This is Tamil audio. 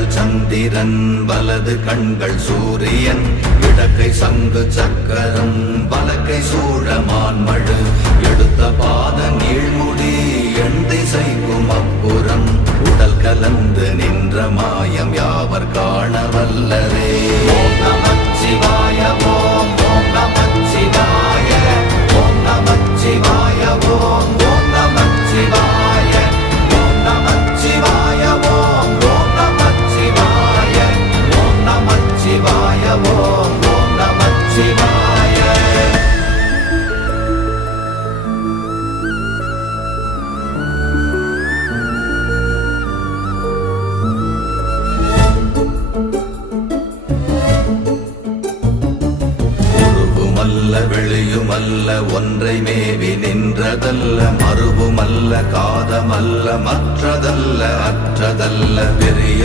கண்கள் சந்திரன் வலது கண்கள் சூரியன் இடக்கை சங்கு சக்கரம் வலக்கை சூழமான்மழு எடுத்த பாத நீழ்முடி எண் திசைக்கும் அப்புறம் உடல் கலந்து நின்ற மாயம் யாவர் காண வல்லரே. ஓம் நமச்சிவாய ஓம் ஓம் நமச்சிவாய ஓம் நமச்சிவாய ஓம் ஓம் நமச்சிவாய ஓம் நமச்சிவாய ஓம் ஓம் நமச்சிவாய ஓம் நமச்சிவாய ஓம் ஓம் நமச்சிவாய. வெளியுமல்ல ஒன்றை மேவி நின்றதல்ல மறுவுமல்ல காதமல்ல மற்றதல்ல அற்றதல்ல பெரிய